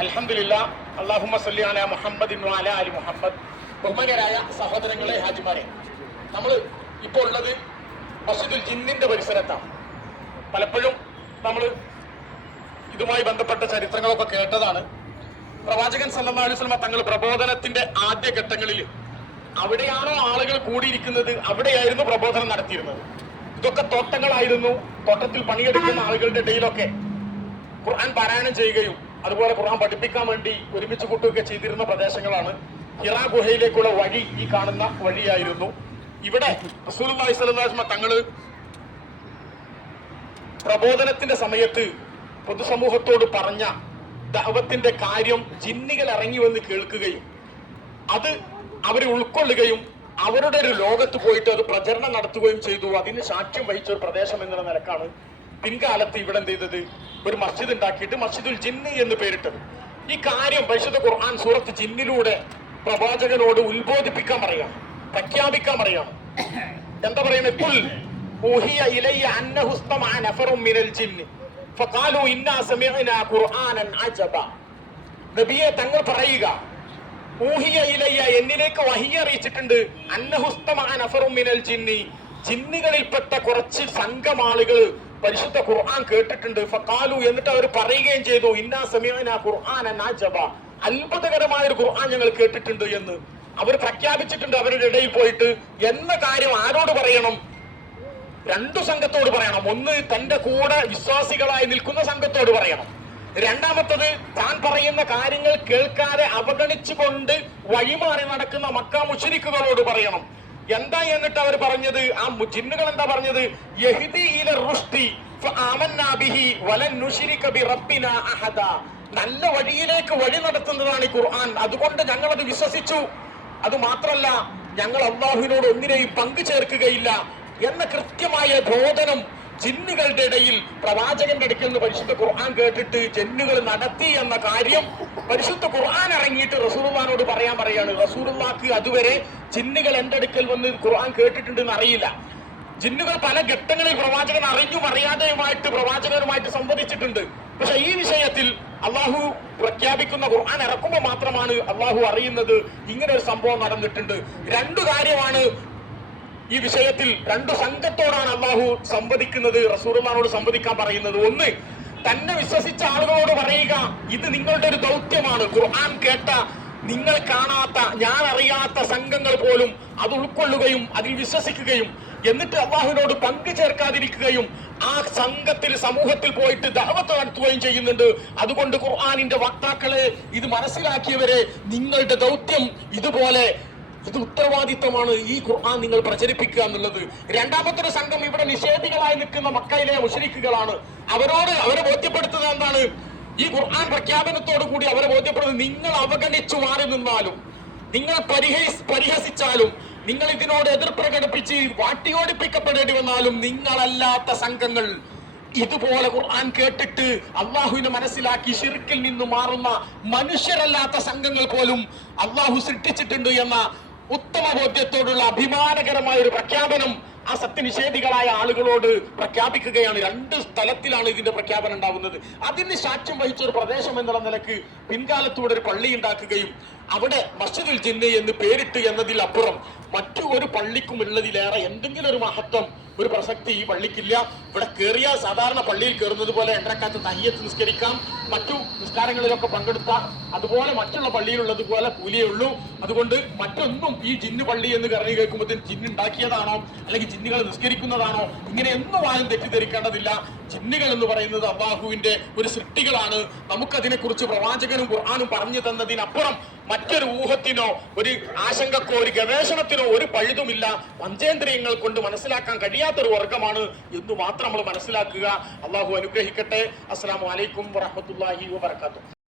അൽഹംദുലില്ലാഹ്. അല്ലാഹുമ്മ സ്വല്ലി അലാ മുഹമ്മദിൻ വഅലാ ആലി മുഹമ്മദ്. ബഹുമാനരായ സഹോദരങ്ങളെ, ഹാജിമാരെ, നമ്മൾ ഇപ്പോൾ ഉള്ളത് മസ്ജിദുൽ ജിന്നിന്റെ പരിസരത്താണ്. പലപ്പോഴും നമ്മൾ ഇതുമായി ബന്ധപ്പെട്ട ചരിത്രങ്ങളൊക്കെ കേട്ടതാണ്. പ്രവാചകൻ സല്ലല്ലാഹു അലൈഹി വസല്ലം തങ്ങൾ പ്രബോധനത്തിന്റെ ആദ്യ ഘട്ടങ്ങളിൽ അവിടെയാണോ ആളുകൾ കൂടിയിരിക്കുന്നത് അവിടെയായിരുന്നു പ്രബോധനം നടത്തിയിരുന്നത്. ഇതൊക്കെ തോട്ടങ്ങളായിരുന്നു. തോട്ടത്തിൽ പണിയെടുക്കുന്ന ആളുകളുടെ ഇടയിലൊക്കെ ഖുർആൻ പാരായണം ചെയ്യുകയും അതുപോലെ ഖുർആൻ പഠിപ്പിക്കാൻ വേണ്ടി ഒരുമിച്ച് കൂട്ടുകയൊക്കെ ചെയ്തിരുന്ന പ്രദേശങ്ങളാണ്. ഹിറാ ഗുഹയിലേക്കുള്ള വഴി ഈ കാണുന്ന വഴിയായിരുന്നു. ഇവിടെ റസൂലുള്ളാഹി സ്വല്ലല്ലാഹു അലൈഹി വസല്ലം തങ്ങൾ പ്രബോധനത്തിന്റെ സമയത്ത് പൊതുസമൂഹത്തോട് പറഞ്ഞ ദഅവത്തിന്റെ കാര്യം ജിന്നുകൾ ഇറങ്ങി വന്ന് കേൾക്കുകയും അത് അവർ ഉൾക്കൊള്ളുകയും അവരുടെ ഒരു ലോകത്ത് പോയിട്ട് അത് പ്രചരണം നടത്തുകയും ചെയ്തു. അതിന് സാക്ഷ്യം വഹിച്ച ഒരു പ്രദേശം എന്നുള്ള നിലക്കാണ് പിൻകാലത്ത് ഇവിടെ എന്ത് ചെയ്തത്, ഒരു മസ്ജിദ് ഉണ്ടാക്കിയിട്ട് മസ്ജിദുൽ ജിന്ന് എന്ന് പേരിട്ടത്. ഈ കാര്യം പരിശുദ്ധ ഖുർആൻ സൂറത്ത് ജിന്നിലൂടെ പ്രവാചകനോട് ഉത്ബോധിപ്പിക്കാൻ പറയാണ്, പ്രഖ്യാപിക്കാൻ പറയാണ്. എന്താ പറയുന്നത്? ഖുൽ ഊഹിയ ഇലയ്യ അന്നഹു ഇസ്തമഅ നഫറും മിനൽ ജിന്ന് ഫഖാലൂ ഇന്നാ സമിഅനാ ഖുർആനൻ അജബ. നബിയെ, തങ്ങൾ പറയുക, ഊഹിയ ഇലയ്യ, എന്നിലേക്ക് വഹി അറിയിച്ചിട്ടുണ്ട്, അന്നഹു ഇസ്തമഅ നഫറും മിനൽ ജിന്നി, ജിന്നുകളിൽപ്പെട്ട കുറച്ച് സംഘം ആളുകൾ പരിശുദ്ധ ഖുർആൻ കേട്ടിട്ടുണ്ട്. ഫഖാലു, എന്നിട്ട് അവർ പറയുകയും ചെയ്തു, ഇന്നാ സമിഅനാ ഖുർആനൻ അജബ, അത്ഭുതകരമായ ഒരു ഖുർആൻ ഞങ്ങൾ കേട്ടിട്ടുണ്ട് എന്ന് അവർ പ്രഖ്യാപിച്ചിട്ടുണ്ട്. അവരുടെ ഇടയിൽ പോയിട്ട് എന്ന കാര്യം ആരോട് പറയണം? രണ്ടു സംഘത്തോട് പറയണം. ഒന്ന്, തന്റെ കൂടെ വിശ്വാസികളായി നിൽക്കുന്ന സംഘത്തോട് പറയണം. രണ്ടാമത്തത്, താൻ പറയുന്ന കാര്യങ്ങൾ കേൾക്കാതെ അവഗണിച്ചുകൊണ്ട് വഴിമാറി നടക്കുന്ന മക്ക മുശ്രിക്കുകളോട് പറയണം. എന്താ എന്നിട്ട് അവർ പറഞ്ഞത്? ആ ജിന്നുകൾ എന്താ പറഞ്ഞത്? യഹ്ദി ഇല റുഷ്ദി ഫആമന്നാ ബിഹി വലൻ നുശ്രിക ബിറബ്ബിനാ അഹദ. നല്ല വഴിയിലേക്ക് വഴി നടത്തുന്നതാണ് ഈ ഖുർആൻ, അതുകൊണ്ട് ഞങ്ങൾ അത് വിശ്വസിച്ചു. അത് മാത്രല്ല, ഞങ്ങൾ അല്ലാഹുവിനോട് ഒന്നിനെയും പങ്കു ചേർക്കുകയില്ല എന്ന കൃത്യമായ ബോധനം ജിന്നുകളുടെ ഇടയിൽ പ്രവാചകന്റെ അടുക്കൽ നിന്ന് പരിശുദ്ധ ഖുർആൻ കേട്ടിട്ട് ജിന്നുകൾ നടത്തി എന്ന കാര്യം പരിശുദ്ധ ഖുർആൻ ഇറങ്ങിയിട്ട് റസൂലുള്ളാഹിനോട് പറയാണ്. റസൂലുള്ളാഹിക്ക് അതുവരെ ജിന്നുകൾ എന്റെ അടുക്കൽ വന്ന് ഖുർആൻ കേട്ടിട്ടുണ്ടെന്ന് അറിയില്ല. ജിന്നുകൾ പല ഘട്ടങ്ങളിൽ പ്രവാചകൻ അറിഞ്ഞും അറിയാതെയുമായിട്ട് പ്രവാചകരുമായിട്ട് സംവദിച്ചിട്ടുണ്ട്. പക്ഷെ ഈ വിഷയത്തിൽ അള്ളാഹു പ്രഖ്യാപിക്കുന്ന ഖുർആൻ ഇറക്കുമ്പോൾ മാത്രമാണ് അള്ളാഹു അറിയുന്നത് ഇങ്ങനെ ഒരു സംഭവം നടന്നിട്ടുണ്ട്. രണ്ടു കാര്യമാണ് ഈ വിഷയത്തിൽ. രണ്ടു സംഘത്തോടാണ് അള്ളാഹു സംവദിക്കുന്നത്, റസൂലുള്ളാഹിനോട് സംവദിക്കാൻ പറയുന്നത്. ഒന്ന്, തന്നെ വിശ്വസിച്ച ആളുകളോട് പറയുക, ഇത് നിങ്ങളുടെ ഒരു ദൗത്യമാണ്. ഖുർആൻ കേട്ട നിങ്ങൾ കാണാത്ത, ഞാൻ അറിയാത്ത സംഘങ്ങൾ പോലും അത് ഉൾക്കൊള്ളുകയും അതിൽ വിശ്വസിക്കുകയും എന്നിട്ട് അള്ളാഹുവിനോട് പങ്കു ചേർക്കാതിരിക്കുകയും ആ സംഘത്തിൽ സമൂഹത്തിൽ പോയിട്ട് ദഅവത്ത് നടത്തുകയും ചെയ്യുന്നുണ്ട്. അതുകൊണ്ട് ഖുർആനിന്റെ വക്താക്കളെ, ഇത് മനസ്സിലാക്കിയവരെ, നിങ്ങളുടെ ദൗത്യം ഇതുപോലെ, ഇത് ഉത്തരവാദിത്തമാണ്. ഈ ഖുർആൻ നിങ്ങൾ പ്രചരിപ്പിക്കുക എന്നുള്ളത്. രണ്ടാമത്തെ ഒരു സംഘം ഇവിടെ നിഷേധികളായി നിൽക്കുന്ന മക്കയിലെ മുശ്രിക്കുകളാണ്. അവരെ ബോധ്യപ്പെടുത്തുന്നത് എന്താണ്? ഈ ഖുർആൻ പ്രഖ്യാപനത്തോടു കൂടി അവരെ ബോധ്യപ്പെടുന്നത്, നിങ്ങൾ അവഗണിച്ചു മാറി നിന്നാലും, നിങ്ങൾ പരിഹസിച്ചാലും, നിങ്ങൾ ഇതിനോട് എതിർ പ്രകടിപ്പിച്ച് വാട്ടിയോടിപ്പിക്കപ്പെടേണ്ടി വന്നാലും, നിങ്ങളല്ലാത്ത സംഘങ്ങൾ ഇതുപോലെ ഖുർആൻ കേട്ടിട്ട് അള്ളാഹുവിനെ മനസ്സിലാക്കി ശിർക്കിൽ നിന്ന് മാറുന്ന മനുഷ്യരല്ലാത്ത സംഘങ്ങൾ പോലും അള്ളാഹു സൃഷ്ടിച്ചിട്ടുണ്ട് എന്ന ഉത്തമ ബോധ്യത്തോടുള്ള അഭിമാനകരമായ ഒരു പ്രഖ്യാപനം ആ സത്യനിഷേധികളായ ആളുകളോട് പ്രഖ്യാപിക്കുകയാണ്. രണ്ട് സ്ഥലത്തിലാണ് ഇതിന്റെ പ്രഖ്യാപനം ഉണ്ടാവുന്നത്. അതിന് സാക്ഷ്യം വഹിച്ച ഒരു പ്രദേശം എന്നുള്ള നിലക്ക് പിൻകാലത്തൂടെ ഒരു പള്ളി ഉണ്ടാക്കുകയും അവിടെ മസ്ജിദുൽ ജിന്ന് എന്ന് പേരിട്ട് എന്നതിൽ അപ്പുറം മറ്റു ഒരു പള്ളിക്കും ഉള്ളതിലേറെ എന്തെങ്കിലും ഒരു മഹത്വം, ഒരു പ്രസക്തി ഈ പള്ളിക്കില്ല. ഇവിടെ കയറിയാൽ സാധാരണ പള്ളിയിൽ കയറുന്നത് പോലെ രണ്ടരക്കാലത്ത് തഹിയ്യത്ത് നിസ്കരിക്കാം, മറ്റു നിസ്കാരങ്ങളിലൊക്കെ പങ്കെടുക്കാം. അതുപോലെ മറ്റുള്ള പള്ളിയിലുള്ളത് പോലെ കൂലിയേ ഉള്ളൂ. അതുകൊണ്ട് മറ്റൊന്നും ഈ ജിന്ന് പള്ളി എന്ന് കറങ്ങി കേൾക്കുമ്പോഴത്തേന് ജിന്ന് ഉണ്ടാക്കിയതാണോ അല്ലെങ്കിൽ ജിന്നുകൾ നിസ്കരിക്കുന്നതാണോ ഇങ്ങനെ ഒന്നും ആരും തെറ്റിദ്ധരിക്കേണ്ടതില്ല. ജിന്നുകൾ എന്ന് പറയുന്നത് അള്ളാഹുവിന്റെ ഒരു സൃഷ്ടികളാണ്. നമുക്കതിനെ കുറിച്ച് പ്രവാചകനും ഖുർആനും പറഞ്ഞു തന്നതിനപ്പുറം മറ്റൊരു ഊഹത്തിനോ ഒരു ആശങ്കക്കോ ഒരു ഗവേഷണത്തിനോ ഒരു പഴുതുമില്ല. പഞ്ചേന്ദ്രിയങ്ങൾ കൊണ്ട് മനസ്സിലാക്കാൻ കഴിയാത്തൊരു വർഗമാണ് എന്ന് മാത്രം നമ്മൾ മനസ്സിലാക്കുക. അള്ളാഹു അനുഗ്രഹിക്കട്ടെ. അസ്സലാമു അലൈക്കും വറഹ്മത്തുള്ളാഹി വബറകാതുഹു.